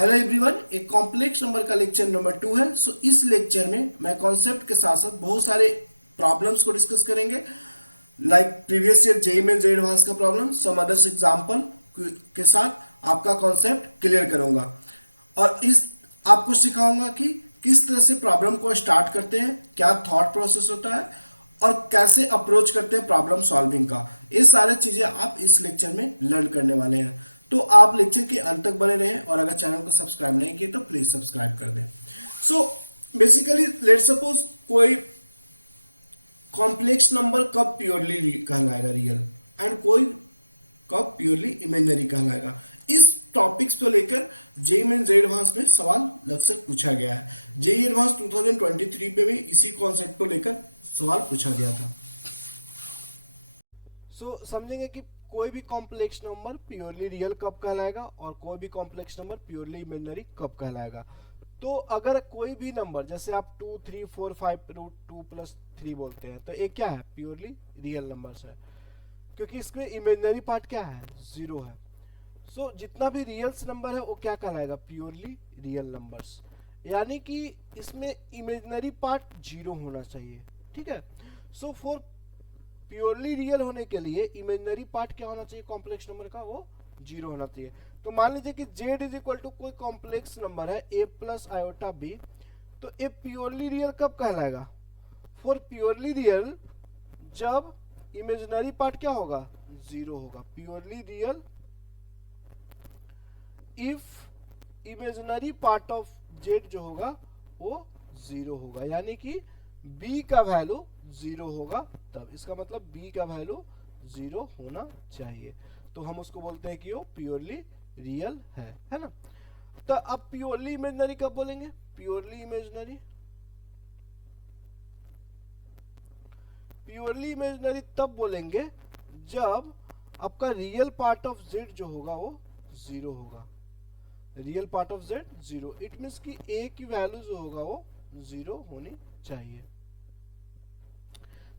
Hello everyone, एक complex number का lecture number 2 है। इस लेक्चर में मैं कॉन्सेप्ट के साथ साथ बहुत सारे प्रॉब्लम्स को डिस्कस करेंगे, like previous year JEE mains advance का प्रॉब्लम, सम अदर्स एग्जांपल के साथ आपका कॉन्सेप्ट क्लियर करूंगा। और इस आपको सिखाऊंगा कि किस तरह से प्रॉब्लम को स्टार्ट करते हैं, क्या थॉट प्रोसेस होता है और कैसे अप्रोच करते हैं प्रॉब्लम सॉल्विंग का। ये सारे चीजें आप इस लेक्चर में लर्न करने वाले हैं। तो आप लेक्चर के अंत तक बने रहें और अगर चैनल को सब्सक्राइब नहीं किए तो प्लीज सब्सक्राइब कर दें। सो बेसिकली लेट सपोज कोई कॉम्प्लेक्स नंबर कब प्योरली कहलाएगा रियल, एंड कोई कब प्योरली इमेजिनरी कहलाएगा। इस टॉपिक्स को लेकर जेईई मेंस एडवांस में सवाल अक्सर पूछा गया है। जेईई एडवांस 2023 में भी इसी कॉन्सेप्ट को लेकर सवाल पूछा गया था। समझेंगे कि कोई भी कॉम्प्लेक्स नंबर प्योरली रियल कब कहलाएगा और कोई भी कॉम्प्लेक्स नंबर प्योरली इमेजिनरी कब कहलाएगा। तो अगर कोई भी नंबर जैसे आप 2 3 4 5 रूट 2 प्लस 3 बोलते हैं तो एक क्या है, प्योरली रियल नंबर्स है, क्योंकि इसमें इमेजिनरी पार्ट क्या है, जीरो है। जितना भी रियल्स नंबर है वो क्या कहलाएगा, प्योरली रियल नंबर्स, यानी कि इसमें इमेजिनरी पार्ट जीरो होना चाहिए। ठीक है। फॉर प्योरली रियल होने के लिए इमेजिनरी पार्ट क्या होना चाहिए कॉम्प्लेक्स नंबर का, वो जीरो होना चाहिए। तो मान लीजिए कि z इज इक्वल टू कोई कॉम्प्लेक्स नंबर है a प्लस आयोटा b, तो ए प्योरली रियल कब कहलाएगा, फॉर प्योरली रियल जब इमेजिनरी पार्ट क्या होगा, जीरो होगा। Purely real if imaginary part of z जो होगा वो जीरो होगा, यानी कि b का वैल्यू जीरो होगा, तब इसका मतलब b का वैल्यू जीरो होना चाहिए, तो हम उसको बोलते हैं कि वो प्योरली रियल है ना। तो अब प्योरली इमेजिनरी कब बोलेंगे, प्योरली इमेजिनरी तब बोलेंगे जब आपका रियल पार्ट ऑफ z जो होगा वो जीरो होगा। Real part of z zero, it means कि a की वैल्यू जो होगा वो जीरो होनी चाहिए,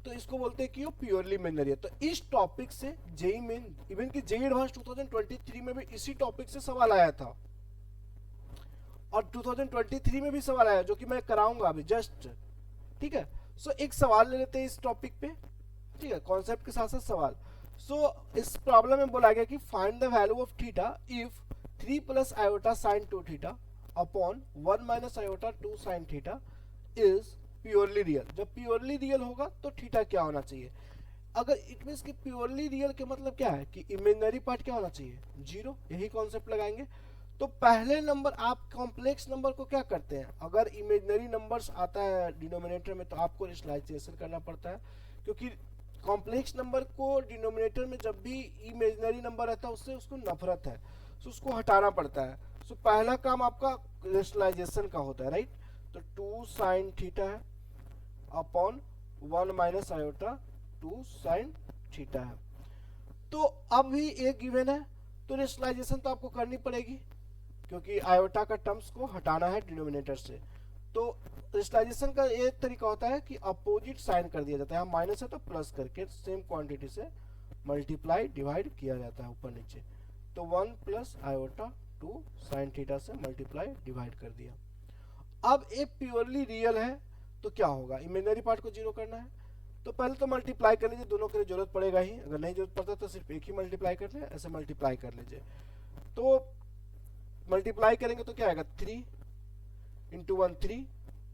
तो इसको बोलते हैं कि वो प्योरली इमेजिनरी है। तो इस टॉपिक से जेईई मेन, इवन कि जेईई एडवांस 2023 में भी इसी टॉपिक से सवाल आया था और 2023 में भी सवाल आया जो कि मैं कराऊंगा अभी जस्ट। ठीक है। एक सवाल ले लेते हैं इस टॉपिक पे। ठीक है, कॉन्सेप्ट के साथ साथ सवाल। इस प्रॉब्लम में बोला गया कि find the value of theta if 3 plus iota sine 2 theta upon 1 minus iota 2 sine theta is purely real. जब प्योरली रियल होगा तो थीटा क्या होना चाहिए। अगर इट मीन्स कि प्योरली रियल के मतलब क्या है कि इमेजिनरी पार्ट क्या होना चाहिए, जीरो, यही कॉन्सेप्ट लगाएंगे। तो पहले नंबर आप कॉम्प्लेक्स नंबर को क्या करते हैं, अगर इमेजिनरी नंबर्स आता है डिनोमिनेटर में तो आपको रेशनलाइजेशन करना पड़ता है, क्योंकि कॉम्प्लेक्स नंबर को डिनोमिनेटर में जब भी इमेजिनरी नंबर रहता है उससे उसको नफरत है, तो उसको हटाना पड़ता है। पहला काम आपका रेशनलाइजेशन का होता है, राइट। तो 2 साइन थीटा है upon 1 minus iota 2 sine theta है। तो अब भी एक गिवन है तो रेशनलाइजेशन तो आपको करनी पड़ेगी, क्योंकि आयोटा का टर्म्स को हटाना है डिनोमिनेटर से। तो रेशनलाइजेशन का एक तरीका होता है कि अपोजिट साइन कर दिया जाता है, हम माइनस है तो प्लस करके सेम क्वांटिटी से मल्टीप्लाई डिवाइड किया जाता है ऊपर नीचे। तो 1 प्लस आयोटा 2 साइन थीटा से मल्टीप्लाई डिवाइड कर दिया। अब एक प्योरली रियल है तो क्या होगा, इमेजिनरी पार्ट को जीरो करना है, तो पहले तो मल्टीप्लाई कर लीजिए, दोनों के लिए जरूरत पड़ेगा ही, अगर नहीं जरूरत पड़ता तो सिर्फ एक ही मल्टीप्लाई कर ले, ऐसे मल्टीप्लाई कर लीजिए। तो मल्टीप्लाई करेंगे तो क्या आएगा, 3 इंटू 1 3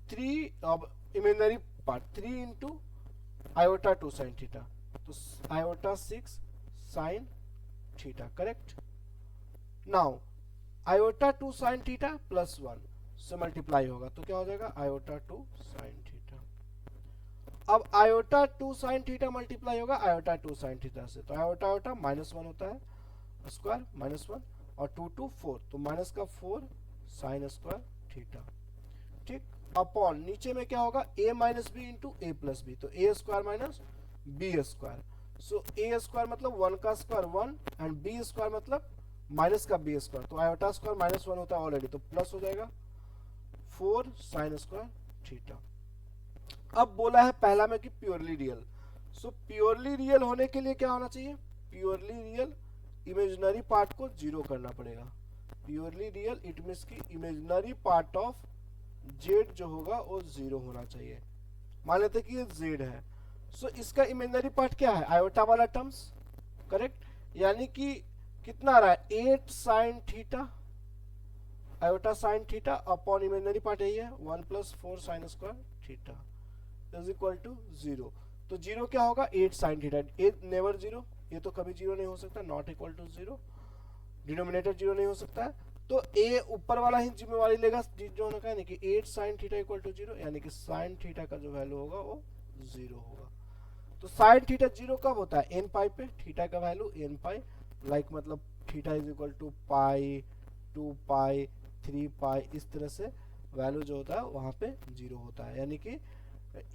3, अब imaginary part 3 into iota 2 sine theta, तो iota 6 sine theta, correct. Now iota 2 sine theta plus 1 से मल्टीप्लाई होगा तो क्या हो जाएगा, आयोटा 2 साइन थीटा। अब आयोटा 2 साइन थीटा मल्टीप्लाई होगा आयोटा 2 साइन थीटा से, तो आयोटा आयोटा माइनस 1 होता है, स्क्वायर माइनस 1 और 2 2 4, तो माइनस का 4 साइन स्क्वायर थीटा। ठीक, अपॉन नीचे में क्या होगा, a minus B into A plus B, तो A square minus B square. A square मतलब 1 का स्क्वायर 1 एंड बी स्क्वायर मतलब माइनस का बी स्क्वायर, तो आयोटा स्क्वायर माइनस 1 होता है ऑलरेडी, तो प्लस हो जाएगा 4 साइन स्क्वायर थीटा। अब बोला है पहला में कि प्योरली रियल, प्योरली रियल होने के लिए क्या होना चाहिए, प्योरली रियल इमेजिनरी पार्ट को जीरो करना पड़ेगा। प्योरली रियल इट मीन्स की इमेजिनरी पार्ट ऑफ जेड जो होगा वो 0 होना चाहिए। मान लेते कि ये जेड है, सो इसका इमेजिनरी पार्ट क्या है, आयोटा वाला टर्म्स, करेक्ट। यानी कि कितना आ रहा है 8 sine theta, iota sine theta upon imaginary part यही है 1 plus 4 sine square theta is equal to 0। तो 0 क्या होगा 8 साइन थीटा, 8 नेवर 0, ये तो कभी 0 नहीं हो सकता, नॉट इक्वल टू 0, डिनोमिनेटर 0 नहीं हो सकता है। तो ए ऊपर वाला ही जिम्मेवारी लेगा जो होना का, यानी कि 8 साइन थीटा इक्वल टू 0, यानी कि साइन थीटा का जो वैल्यू होगा वो 0 होगा। तो साइन थीटा 0 कब होता है, एन पाई पे, थीटा का वैल्यू एन पाई, लाइक मतलब थीटा इज इक्वल टू पाई, 2 पाई, 3 पाई, इस तरह से वैल्यू जो होता है वहां पे 0 होता है। यानी कि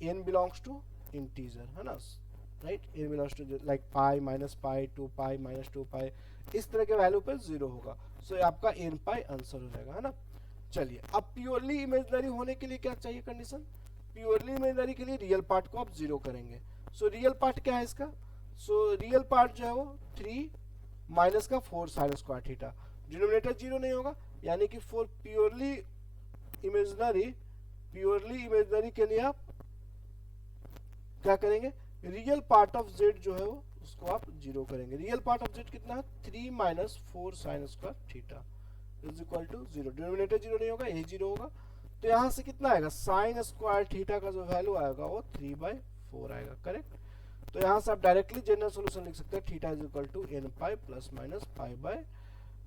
n बिलोंग्स टू इंटीजर, है ना, right, n belongs to like pi minus pi, 2 pi minus 2 pi, इस तरह के वैल्यू पे 0 होगा। सो ये आपका n पाई आंसर हो जाएगा, है ना। चलिए अब प्योरली इमेजिनरी होने के लिए क्या चाहिए कंडीशन, प्योरली इमेजिनरी के लिए रियल पार्ट को आप 0 करेंगे। सो रियल पार्ट क्या है इसका, सो रियल पार्ट जो है वो 3 माइनस का 4 साइन स्क्वायर थीटा, डिनोमिनेटर 0 नहीं होगा, यानी कि फॉर प्योरली इमेजिनरी के लिए आप क्या करेंगे, रियल पार्ट ऑफ जेड जो है वो उसको आप 0 करेंगे। रियल पार्ट ऑफ जेड कितना है 3 minus 4 sine square theta is equal to 0, denominator 0 नहीं होगा, यही 0 होगा। तो यहां से कितना आएगा साइन स्क्वायर थीटा का जो वैल्यू आएगा वो 3/4 आएगा, करेक्ट। तो यहां से आप डायरेक्टली जनरल सॉल्यूशन लिख सकते हैं, theta is equal to n pi plus minus pi by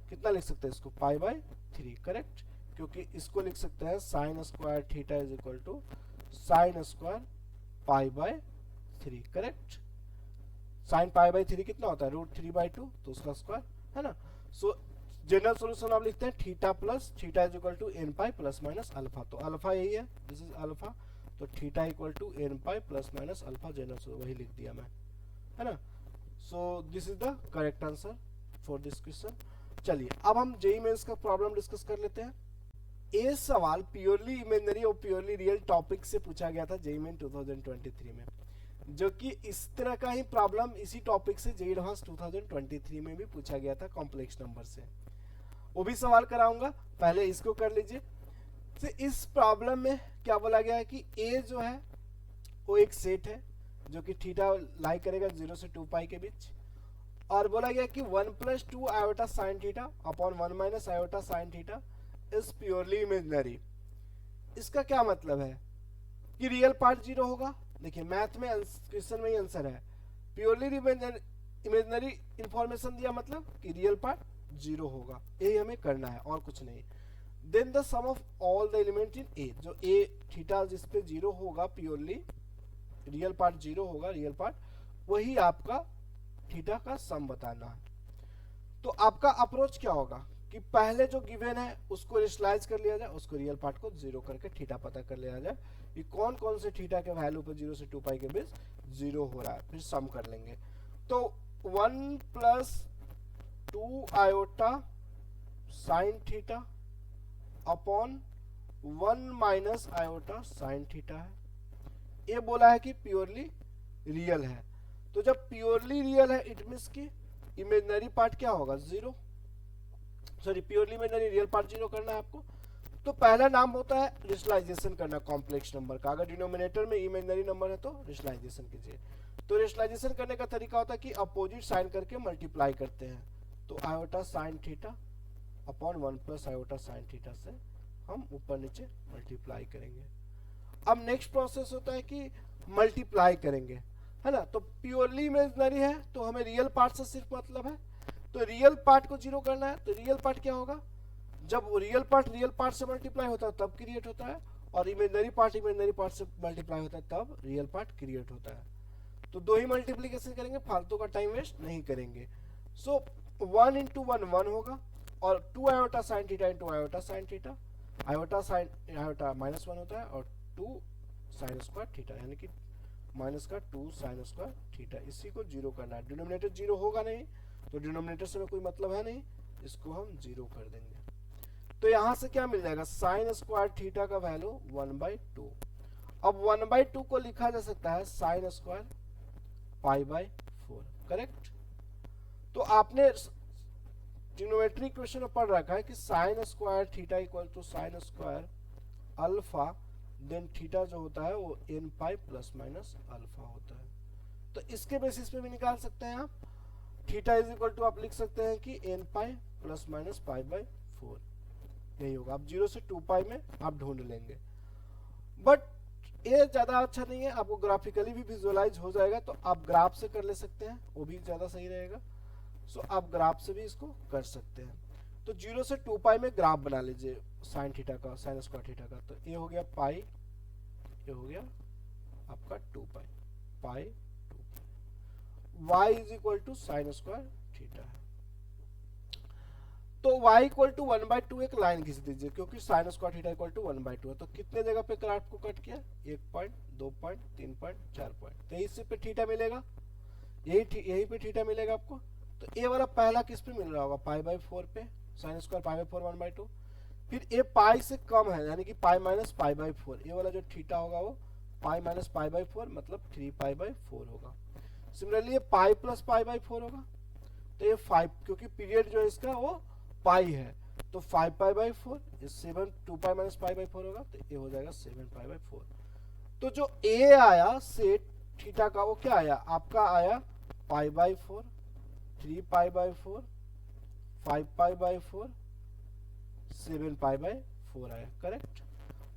कितना लिख सकते हैं इसको, पाई बाय 3, करेक्ट। क्योंकि इसको लिख सकते हैं sine square theta is equal to sine square pi by 3, correct. Sine pi by 3 कितना होता है √3/2, तो उसका स्क्वायर, है ना। सो जनरल सॉल्यूशन आप लिखते हैं theta plus theta is equal to n pi plus minus alpha, तो अल्फा यही है, दिस इज अल्फा, तो theta equal to n pi plus minus alpha, general solution वही लिख दिया मैं, है ना। So this is the correct answer for this question. चलिए अब हम जेईई मेंस का प्रॉब्लम डिस्कस कर लेते हैं। ये सवाल प्योरली इमेजिनरी और प्योरली रियल टॉपिक से पूछा गया था जेईई मेन 2023 में, जो कि इस तरह का ही प्रॉब्लम इसी टॉपिक से जेईई एडवांस 2023 में भी पूछा गया था कॉम्प्लेक्स नंबर से, वो भी सवाल कराऊंगा, पहले इसको कर लीजिए। तो इस प्रॉब्लम में क्या बोला गया है कि ए जो है वो एक सेट है जो कि थीटा लाई करेगा 0 से 2 पाई के बीच, और बोला गया कि 1 plus 2 iota sine theta upon 1 minus iota sine theta is purely imaginary. इसका क्या मतलब है कि रियल पार्ट 0 होगा। देखिए मैथ में क्वेश्चन में ही आंसर है, प्योरली इमेजिनरी इंफॉर्मेशन दिया मतलब कि रियल पार्ट 0 होगा, यही हमें करना है और कुछ नहीं। Then the sum of all the element in a, जो ए थीटा जिस पे 0 होगा, प्योरली रियल पार्ट 0 होगा, रियल पार्ट वही आपका थीटा का सम बताना है। तो आपका अप्रोच क्या होगा कि पहले जो गिवन है उसको रेशनलाइज कर लिया जाए, उसको रियल पार्ट को 0 करके थीटा पता कर लिया जाए कि कौन कौन से थीटा के वैल्यू पे 0 से 2 पाई के बीच 0 हो रहा है, फिर सम कर लेंगे। तो 1 plus 2 iota sine theta upon 1 minus iota sine theta है, ये बोला है कि प्योरली रियल है। तो जब प्योरली रियल है इट मींस कि इमेजिनरी पार्ट क्या होगा 0, sorry purely imaginary real part 0 करना है आपको। तो पहला नाम होता है रेशनलाइजेशन करना कॉम्प्लेक्स नंबर का, अगर डिनोमिनेटर में इमेजिनरी नंबर है तो रेशनलाइजेशन कीजिए। तो रेशनलाइजेशन करने का तरीका होता है कि अपोजिट साइन करके मल्टीप्लाई करते हैं, तो iota sine theta upon 1 plus iota sine theta से हम ऊपर नीचे मल्टीप्लाई करेंगे। अब नेक्स्ट प्रोसेस होता है कि मल्टीप्लाई करेंगे, है ना। तो प्योरली इमेजिनरी है तो हमें रियल पार्ट से सिर्फ मतलब है, तो रियल पार्ट को 0 करना है। तो रियल पार्ट क्या होगा, जब रियल पार्ट से मल्टीप्लाई होता है तब क्रिएट होता है, और इमेजिनरी पार्ट से मल्टीप्लाई होता है तब रियल पार्ट क्रिएट होता है। तो दो ही मल्टीप्लीकेशन करेंगे, फालतू का टाइम वेस्ट नहीं करेंगे। सो 1 इंटू 1 1 होगा, और 2 iota sine theta into iota sine theta, iota minus 1 होता है, और 2 साइन स्क्वायर थीटा, यानी कि माइनस का 2 साइन स्क्वायर थीटा, इसी को 0 करना है। डिनोमिनेटर 0 होगा नहीं, तो डिनोमिनेटर से कोई मतलब है नहीं, इसको हम 0 कर देंगे। तो यहां से क्या मिल जाएगा, साइन स्क्वायर थीटा का वैल्यू 1/2। अब 1/2 को लिखा जा सकता है sine square pi by 4, correct. तो आपने ट्रिग्नोमेट्री क्वेश्चन में पढ़ रखा है कि sine square theta equal to sine square alpha, then theta जो होता है वो n pi plus minus alpha होता है। तो इसके बेसिस पे भी निकाल सकते हैं आप। थीटा इज इक्वल टू आप लिख सकते हैं कि n pi plus minus pi by 4, यही होगा। आप 0 से 2 पाई में आप ढूंढ लेंगे, बट ये ज्यादा अच्छा नहीं है, आपको ग्राफिकली भी विजुअलाइज हो जाएगा, तो आप ग्राफ से कर ले सकते हैं, वो भी ज्यादा सही रहेगा। सो आप ग्राफ से भी इसको कर सकते हैं। तो 0 से 2 पाई में ग्राफ बना लीजिए साइन थीटा का, साइन स्क्वायर थीटा का। तो ये हो गया पाई, ये हो गया आपका 2 pi, pi 2 pi. y is equal to sine square theta है, तो y इक्वल टू 1/2 एक लाइन खींच दीजिए, क्योंकि sine square theta equal to 1/2 है। तो कितने जगह पे ग्राफ को कट किया? 1 पॉइंट, 2 पॉइंट, 3 पॉइंट, 4 पॉइंट। तो इसी पे थीटा मिलेगा, यही पे थीटा मिलेगा आपको। तो ये वाला पहला किस पे मिल रहा होगा? पाई बाई 4 पे, साइन स्क्वायर पाई बाई 4 1/2। फिर ये पाई से कम है, यानी कि पाई माइनस पाई बाई 4, ये वाला जो थीटा होगा वो पाई माइनस पाई बाई 4 मतलब 3 पाई बाई 4 होगा। सिमिलरली ये पाई प्लस पाई बाई 4 होगा, तो ये 5, क्योंकि पीरियड जो है इसका वो पाई है, तो 5 पाई बाई 4, ये 7 2 पाई माइनस पाई बाई 4 होगा, तो ये हो जाएगा 7 पाई बाई 4। तो जो ए आया से थीटा का वो क्या आया? आपका आया पाई by 4, 3 pi by 4, 5 pi by 4, 7 pi by 4 आया, करेक्ट।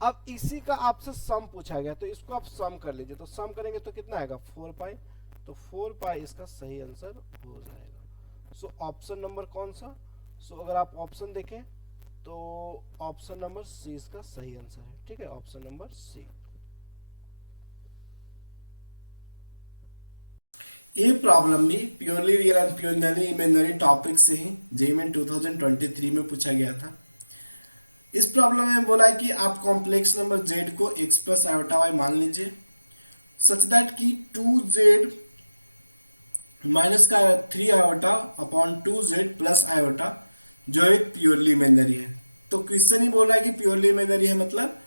अब इसी का आपसे सम पूछा गया, तो इसको आप सम कर लीजिए। तो सम करेंगे तो कितना आएगा? 4 पाई, तो 4 पाई इसका सही आंसर हो जाएगा। सो ऑप्शन नंबर कौन सा? सो अगर आप ऑप्शन देखें तो ऑप्शन नंबर सी इसका सही आंसर है, ठीक है, ऑप्शन नंबर सी। ये प्रॉब्लम भी purely real and purely imaginary topic से ही जेईई मेन 2023 में पूछा गया था। इस प्रॉब्लम में बोला है कि आप कॉम्प्लेक्स नंबर z को x प्लस आयोटा y मान लीजिए, सच दैट कि 2z माइनस का 3 iota upon 2z plus iota जो एक प्योरली इमेजिनरी है। तो क्वेश्चन ही बोल रहा है कि प्योरली इमेजिनरी है, मतलब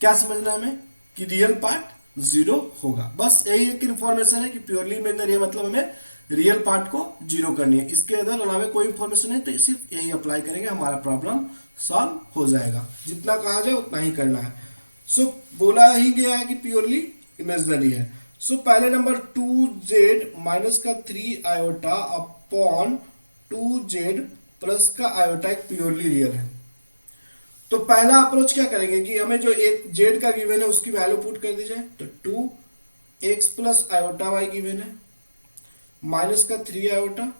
क्या समझना हमें कि रियल पार्ट 0 होगा। बस यही एक इन्फॉर्मेशन है कि प्योरली इमेजिनरी है, मतलब हमें रियल पार्ट को 0 करनी है। इसके अलावा कोई इन्फॉर्मेशन नहीं, तो सिर्फ यही अप्लाई करेंगे, हमारा प्रॉब्लम सॉल्व हो जाएगा। जितना कहा जाए उतना ही करना है। सो बोला ही गया है कि प्योरली इमेजिनरी है। सो पहले नंबर 2z माइनस का 3 आयोटा अपॉन 2z प्लस का आयोटा एक प्योरली रियल है। तो पहला अप्रोच क्या करेंगे कि हमें जो एक z का गिवन है उसकी वैल्यू पुट कर दी जाए। तो 2x plus iota y given है, माइनस का 3 iota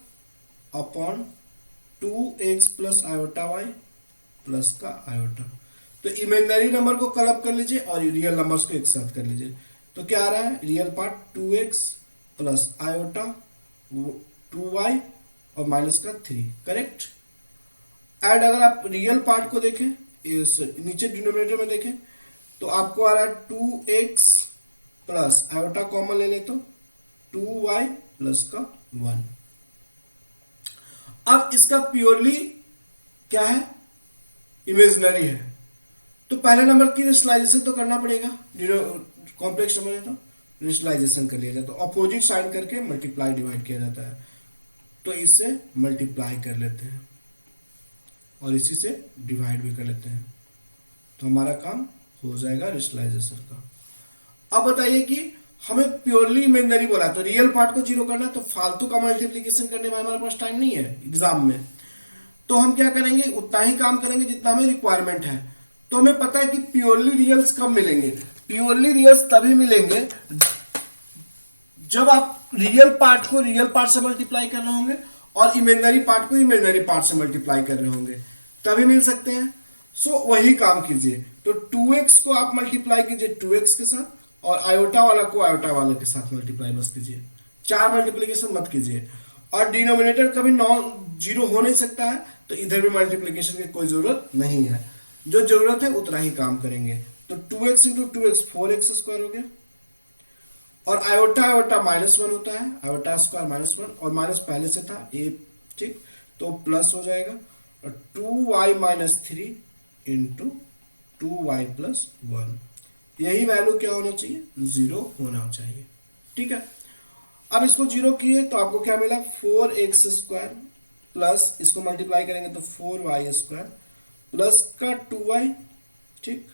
upon 2x plus iota y plus का आयोटा। तो इमेजिनरी नंबर को कलअप कर लीजिए और रियल नंबर्स को एक साथ कर लीजिए। तो क्या आ रहा है? Real part 2x plus iota 2y और माइनस का 3, करेक्ट। एंड अगर आप रियल पार्ट को देखें, इस नीचे डिनोमिनेटर में देखें, तो आपको आ रहा है 2x प्लस आयोटा कॉमन ले ले तो 2y प्लस का 1। अब इसका प्योरली क्या है? इमेजिनरी है। तो पहले नंबर की रेशनलाइजेशन तो करना पड़ेगा, कॉम्प्लेक्स नंबर है तो रेशनलाइजेशन कर लिया जाता है, तो अपोजिट साइन करके मल्टीप्लाई डिवाइड किया जाता है। तो इससे मल्टीप्लाई कर लेते हैं और इसी से डिवाइड भी कर लेते हैं, तो हमारा काम हो जाएगा रेशनलाइजेशन का। अब बताइए कि हमें प्योरली इमेजिनरी बोला, तो रियल पार्ट को 0 करना है, तो फालतू का मल्टीप्लिकेशन करने में हमारे पास टाइम नहीं है एग्जाम में। तो हम क्या करेंगे? उतना ही काम करेंगे जितना हमें रिक्वायरमेंट है। तो हमें पता है कि प्योरली रियल्स कब मिलेंगे? प्योरली रियल्स तभी मिलेंगे जब आप रियल पार्ट को रियल पार्ट से मल्टीप्लाई कर रहे होंगे और इमेजिनरी पार्ट को इमेजिनरी पार्ट से मल्टीप्लाई कर रहे होंगे, तभी मिल सकते हैं। सो वही काम कीजिए। तो 2x को आप मल्टीप्लाई कीजिए 2x के साथ और आयोटा वाला को आयोटा वाले के साथ मल्टीप्लाई बस कीजिए, 4 मल्टीप्लीकेशन मत कीजिए। और डिनोमिनेटर कभी नॉन 0 हो नहीं सकता है, तो इधर भी मल्टीप्लीकेशन की कोई जरूरत नहीं है। जो जरूरत है उतना ही काम करेंगे। तो 2x into 2x 4x square हो गया, और आयोटा आयोटा -1 होता है, आयोटा स्क्वायर -1, और माइनस पहले से था ए, ठीक, तो प्लस हो जाएगा। और 2y minus 3 into 2y plus 1, यही वैल्यू क्या होना चाहिए? 0 होना चाहिए, ठीक है। अब इसको 0 किए तो आपको क्या मिला? 4x स्क्वायर प्लस इसको मल्टीप्लाई करेंगे तो 4y² प्लस का 2y, ठीक,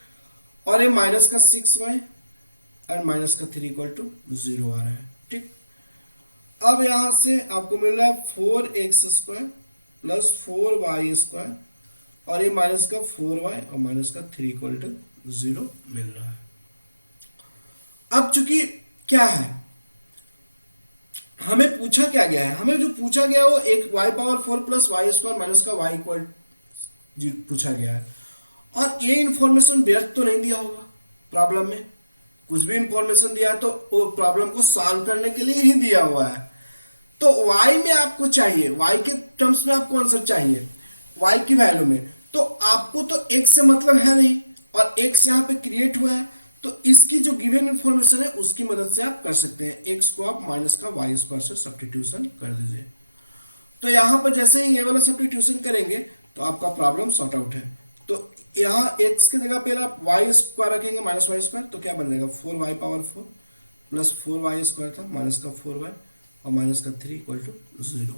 और ये माइनस का 6y और माइनस का 3 इक्वल टू 0 आ रहा है, ठीक। अब यहां से आपको मिल रहा है 4x² प्लस 4y² और ये माइनस का 4y और माइनस का 3 इक्वल टू 0 मिल रहा है। अब चूंकि क्या है, हमें पूछा क्या गया है, हमें जो पूछा गया वो एक y⁴ प्लस y² माइनस का y इक्वल पूछा गया है, और ये इंफॉर्मेशन व्यर्थ तो नहीं दिया होगा प्रॉब्लम में। कुछ भी इंफॉर्मेशन दिया है तो वो प्रॉब्लम को सॉल्व करने के लिए ही दिया हुआ है। तो y में आपको चाहिए, y के टर्म्स में आपको आंसर चाहिए y की वैल्यू में, तो आपको तो x से मतलब है नहीं और x यहाँ पे क्रिएट हुआ है, तो इसकी जो गिवन इंफॉर्मेशन है उसकी मदद से आप कर सकते हैं। x को आप माइनस का y² से सब्स्टिट्यूशन कर दीजिए। तो यहाँ पर जैसे ही ये वाला सब्स्टिट्यूशन करेंगे तो आपका प्रॉब्लम सॉर्ट आउट है। तो यहाँ x की जगह पे आप y² रखेंगे माइनस y², तो क्या बन जाएगा 4y⁴ प्लस 4y² था माइनस का 4y और माइनस का 3 इक्वल टू 0।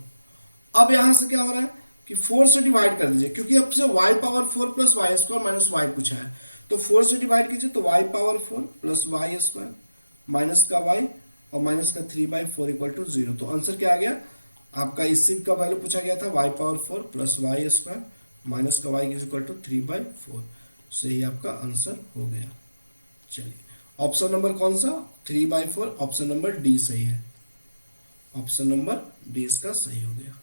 अब यहां से क्या हो रहा है कि 4 से डिवाइड कर दीजिए, क्योंकि अब से y⁴ plus y² minus y पूछा है, तो 4 से डिवाइड कीजिए तो y⁴ प्लस y² माइनस का y और माइनस का 3/4 इक्वल टू 0। तो आंसर क्या आ गया आपका, इसी का वैल्यू पूछा गया था y⁴ प्लस y² माइनस का y इक्वल टू 3/4, से ही आपका आंसर हो गया। चलिए ऑप्शन नंबर कौन सा, 3/4, ऑप्शन नंबर डी सही है, ऑप्शन नंबर डी इसका सही हो गया।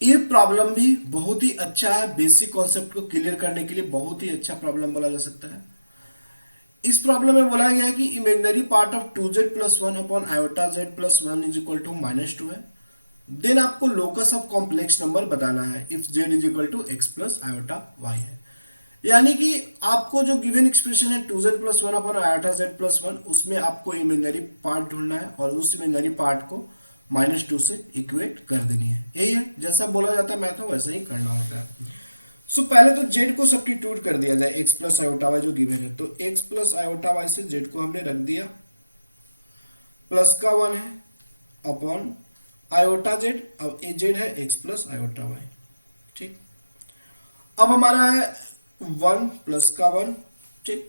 ये प्रॉब्लम भी बहुत ही अच्छा है, बेसिक कॉन्सेप्ट को क्लियर करने के लिए बहुत ही अच्छा प्रॉब्लम बोला जा सकता है। इस प्रॉब्लम में बोला गया है कि इमेजिनरी पार्ट ऑफ 2z प्लस 1 upon iota z plus 1 is equal to -2 है। देन आपको लोकस ऑफ कॉम्प्लेक्स नंबर बताना है if z is equal to x plus iota y है। यानी कि आपको जो गिवन एक्सप्रेशन है 2z प्लस 1 अपॉन आयोटा z प्लस 1, उसमें आपको इमेजिनरी पार्ट ढूंढना है और उस इमेजिनरी पार्ट को -2 से इक्वेट कर देनी है। यही है, जैसा बोला जाता है मैथ में वैसे ही करना होता है। सो पहले तो z को सब्स्टिट्यूट कर दिया जाए, x प्लस आयोटा y जो गिवन है, तो x प्लस आयोटा y से z को हमने रख दिया, प्लस का 1 है अपॉन आयोटा z, अब ए z है x प्लस आयोटा y, ठीक। अब हमारा है 1 प्लस का 1, ठीक।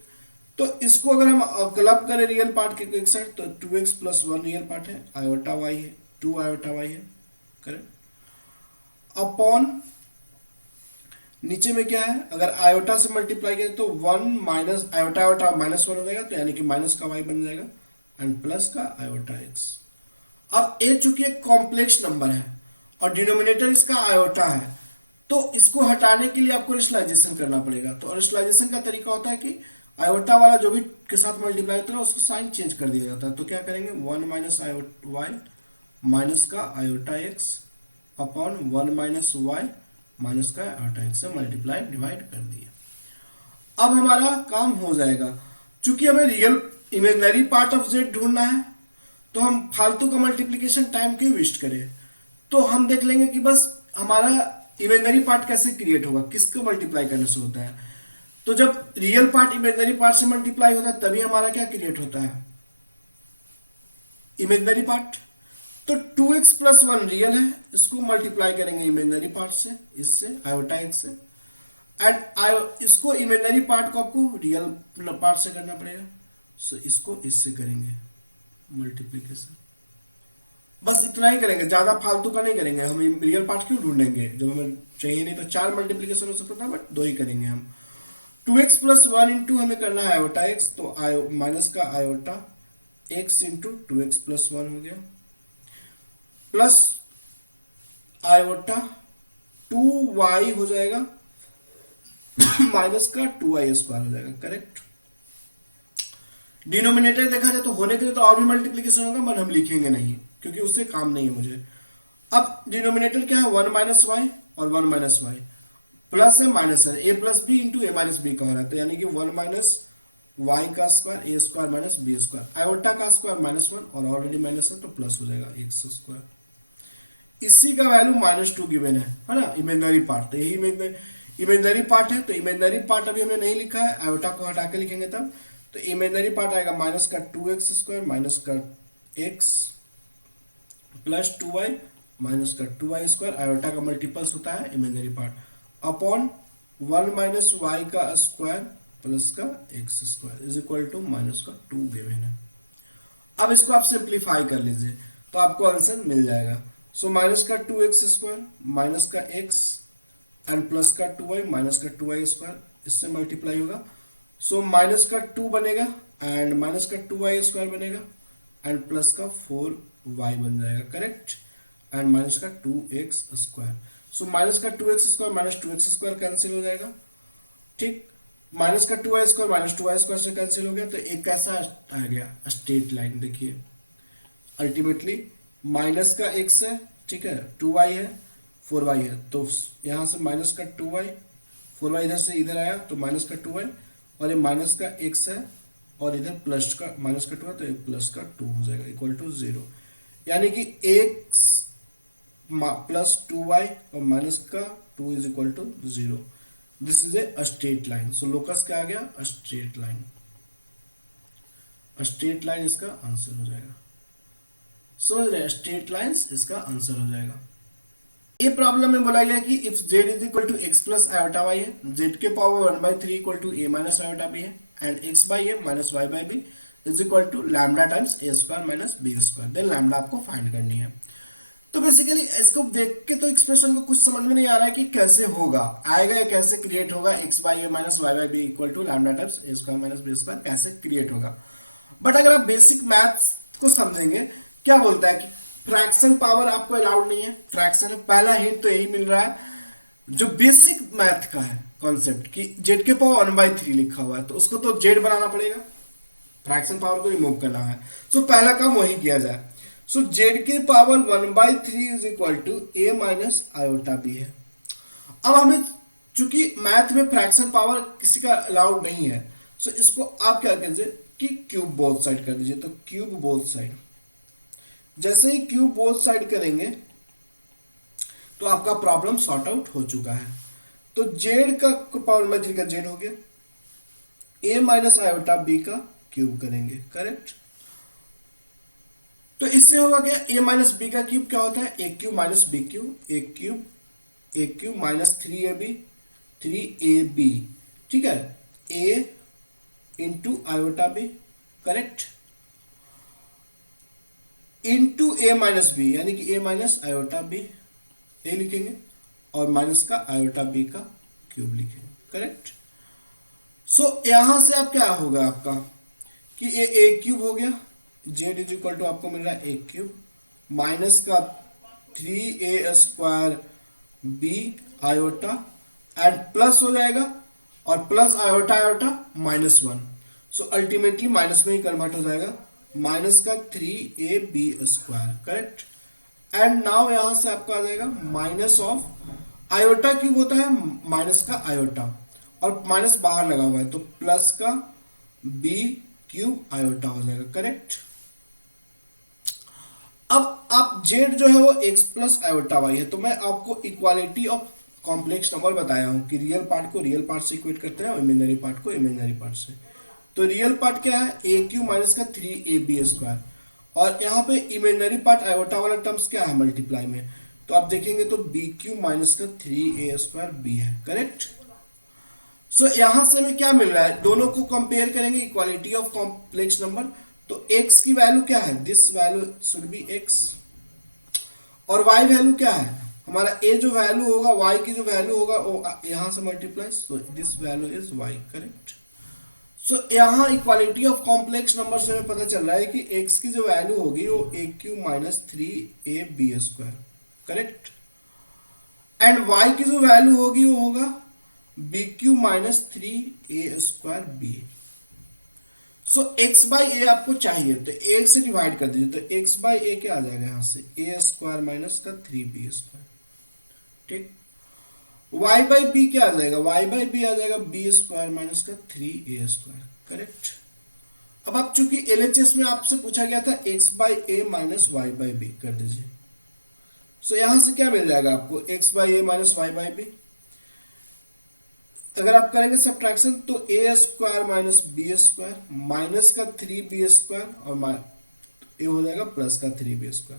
तो इसको अगर हम क्लब करें रियल पार्ट के एक साइड तो 2x प्लस 1 रियल पार्ट है, आयोटा y है 2 आयोटा y है, करेक्ट। अपॉन नीचे में क्या है, अगर आयोटा से मल्टीप्लाई करें तो 1 माइनस आयोटा आयोटा -1 हो जाएगा, तो यानी कि माइनस का y बन जाएगा एंड प्लस का आयोटा x। अब a चूंकि एक कॉम्प्लेक्स नंबर है और डिनोमिनेटर इसका आयोटा है, तो इसको हटाने के लिए आपको रेशनलाइजेशन करना पड़ेगा। तो रेशनलाइजेशन का तरीका होता है कि आयोटा वाला जो भी के साथ मल्टीप्लाई होता है उसको साइन चेंज कर दिया जाता है। तो क्या करेंगे 1 माइनस y माइनस का iota x upon 1 minus y minus का आयोटा x से मल्टीप्लाई डिवाइड कर दिया। अब हमारा काम हो जाएगा। चूंकि हमें real imaginary part of z ढूंढना है, तो हम फालतू का मल्टीप्लिकेशन टाइम क्यों वेस्ट करें। तो हम देख लेंगे कि बस हमारा इमेजिनरी पार्ट कैसे क्रिएट होगा, किसको मल्टीप्लाई करने से होता है। तो जब रियल पार्ट इमेजिनरी पार्ट से मल्टीप्लाई होता है तभी हमारा क्या क्रिएट होता है, इमेजिनरी पार्ट। तो 2x प्लस 1 रियल है, इसको मल्टीप्लाई करेंगे इमेजिनरी पार्ट से, इससे आयोटा x से, एंड इसको इमेजिनरी पार्ट को आपको रियल पार्ट से करना पड़ेगा, सो इसको इससे करेंगे मल्टीप्लीकेशन। बस इतना ही करेंगे, ज्यादा फालतू का नहीं करेंगे। हम रियल पार्ट क्यों ढूंढेंगे जब हमें चाहिए नहीं। तो 4 मल्टीप्लीकेशन हो सकता था बट 2 ही करेंगे हम। 2x प्लस 1 इंटू हमें करना है आयोटा x, तो माइनस का iota x into 2x plus 1 हो गया, प्लस आयोटा 2y हो जाएगा माइनस का 2y स्क्वायर हो जाएगा, करेक्ट। डिनोमिनेटर देखा जाए तो होने के लिए तो और भी मल्टीप्लीकेशन होगा, बट हम लिखेंगे नहीं क्योंकि उससे काम नहीं है मुझे। अब डिनोमिनेटर क्या है 1 माइनस वाई और 1 माइनस वाई, प्लस है माइनस है, a plus b into a minus b का हो रहा है, तो यानी कि 1 माइनस वाई का स्क्वायर ए square minus B square, iota का स्क्वायर -1 और ऑलरेडी माइनस है तो प्लस हो जाएगा x स्क्वायर। इसी का वैल्यू -2 गिवन है ना, इमेजिनरी पार्ट। तो यही इमेजिनरी पार्ट है, तो इमेजिनरी पार्ट अभी हमने नहीं लिखा है, आयोटा को हटा के लिखेंगे तब। तो इमेजिनरी पार्ट आएगा माइनस का 2x स्क्वायर माइनस का x प्लस 2y माइनस का 2y², आयोटा का मल्टीपल्स होता है imaginary part, upon 1 minus y का स्क्वायर प्लस का x² is equal to minus का 2 गिवन है। अब इसको आप सिंप्लीफाई कर लीजिए तो आपको आंसर मिल जाएगा। सो माइनस का 2x² माइनस का x एंड प्लस का 2y माइनस का 2y², इससे मल्टीप्लाई होगा। सो माइनस का 2 बनेगा एंड माइनस का 2y² बनेगा एंड प्लस का 4y बन जाएगा, करेक्ट, एंड माइनस का 2x²। सो माइनस का 2x² माइनस 2x² कैंसिल हो जाएगा, ठीक, माइनस का 2y² माइनस 2y² से कैंसिल हो गया। तो एक कैसा आ गया स्ट्रेट लाइन, देखिए अल्टीमेटली माइनस का x है, ठीक है, 2y है, 4y है, तो यहाँ से माइनस का 2y, 4y इधर से इधर आया तो माइनस का 2y, और ये माइनस का x है और इधर प्लस का माइनस का 2 है तो ये प्लस का 2 हो जाएगा इक्वल टू 0, यानी कि x प्लस 2y और माइनस का 2 is equal to 0। This is a straight line. So locus क्या आ गया, स्ट्रेट लाइन। स्ट्रेट लाइन इसका आंसर हो जाएगा। समझ रहे, स्ट्रेट लाइंस इसका आंसर हो जाएगा। ये प्रॉब्लम में बोला गया कि if z is equal to x plus iota y है, z के power 1/3 equal to a minus iota b है, and x by a minus y by b is equal to lambda times a² minus b², then lambda आपको find करनी है। तो basically इसको देख के तो एक्सप्रेशन को कुछ समझ में नहीं आ रहा है कि कैसे होगा, आएगा या कैसे क्रिएट होगा, x by a minus y by b equal to lambda times a² minus b² कैसे क्रिएट होगा। बट अगर आप बेसिक मैथ्स को समझेंगे, क्या बोलता है कि फ्रैक्शन पावर आपको अलाउड नहीं है, फ्रैक्शन पहला हिंट तो यही मिल रहा है जो बेसिक मैथ का है कॉन्सेप्ट कि जेड के पावर 1/3 लिखा हुआ है तो उसको तो जेड बनाना पड़ेगा, फ्रैक्शन पावर को रिमूव करना है। सो पहला काम वही किया जाए। सो जेड के power 1/3 is equal to A minus iota B है। अब हमें चूंकि मैथ में फ्रैक्शन पावर किसी का अलाउड नहीं है, सो इसको आप क्या कीजिए कि क्यूब बोथ साइड कर दीजिए। तो क्यूब बोथ साइड, जैसे ही क्यूब बोथ साइड करेंगे तो आपका प्रॉब्लम सॉर्ट आउट हो चुका है। तो जेड का पावर 1/3 का जेड हो गया, ए माइनस आयोटा बी का क्यूब करेंगे, करेक्ट। तो इससे होगा क्या, ए माइनस बी का क्यूब क्या होता है, a cube minus b cube, a cube minus 3ab, ठीक है, a into iota b, correct, into a minus b, यानी कि a minus iota b, a लिखेंगे और माइनस का आयोटा बी का क्यूब लिखेंगे, करेक्ट। सो यहां से अब क्या होगा आपका कि ए क्यूब हो गया, जेड इज इक्वल टू आपको मिल रहा है ए क्यूब माइनस का 3a² B iota and plus हो जाएगा और plus iota iota -1, so ultimately minus में ही कन्वर्ट हो जाएगा, माइनस का 3ab², करेक्ट। एंड नाउ यहां से आपका आ जाएगा माइनस ऑफ आयोटा क्यूब होता है माइनस का आयोटा और माइनस बाहर लगा हुआ है तो प्लस का b क्यूब आयोटा हो जाएगा, करेक्ट। अब आप जेड जो है वो x प्लस आयोटा वाई है, तो मैं आपको इक्वालिटी ऑफ कॉम्प्लेक्स नंबर बताया हूं कि रियल पार्ट को रियल पार्ट से इक्वेट करते हैं और इमेजिनरी पार्ट को इमेजिनरी पार्ट से। तो रियल पार्ट क्या है, ए क्यू माइनस का 3ab², और यहाँ पे इमेजिनरी पार्ट आयोटा वाला टर्म्स क्या है मल्टीप्लाई में, तो आप देखेंगे तो बी क्यू माइनस का 3a² है, करेक्ट। सो यहां से हमें क्या मिल रहा है, दोनों को कंपेयर करेंगे, इक्वालिटी ऑफ कॉम्प्लेक्स नंबर। तो x की वैल्यू क्या है, this value should be x, और y वैल्यू क्या है हमारा, a जो वैल्यू होगा y की जो वैल्यू होगा वो यहां से multiply, so this value is y, correct. So यहाँ इक्वालिटी ऑफ कॉम्प्लेक्स नंबर से हमें पता चल रहा है कि x की जो वैल्यू होगी वो a cube minus 3ab², correct, and y की जो वैल्यू होगी वो होगा b cube minus 3a²b। So x by a आपको चाहिए तो एक से डिवाइड कर दीजिए, तो x बाई ए क्या आ जाएगा यहाँ से a² माइनस का 3b², ठीक। y बाई बी क्या आ जाएगा, y बाई बी आ जाएगा b² माइनस का 3a², करेक्ट। अब आप चूंकि LHS में आपसे पूछा गया था x by a minus y by b कर दीजिए। सो यहां से क्या मिल जाएगा आपको, x by a minus y by b, अगर आप करेंगे सब्ट्रैक्शन तो a² माइनस b² माइनस का 3b² और ये हो जाएगा प्लस का 3b²।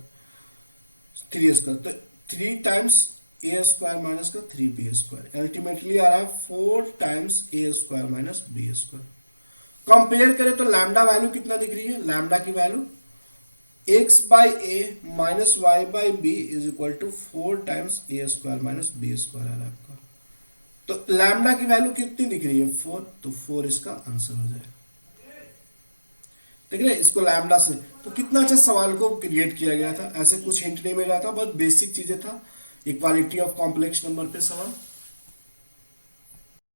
3 स्क्वायर, तो 3 टाइम्स ए स्क्वायर माइनस का 3 बी स्क्वायर, अल्टीमेटली आ रहा है 4 times a square minus B square. Compare करें तो लैम्डा वैल्यू कितना दिख रही है, लैम्डा की value x by a minus y by b is equal to 4 times a square minus B square आ रहा है आपका। तो लैम्डा की वैल्यू कितनी दिख रही है, 4, तो 4 इसका आंसर हो जाएगा। ठीक है, इसको लैम्डा से, तो कितना अच्छा सवाल को क्रिएट किया गया था, ऐसे कुछ हिंट नहीं मिल रहा था, बहुत बेसिक चीजें था, इक्वालिटी ऑफ कॉम्प्लेक्स नंबर पे सवाल।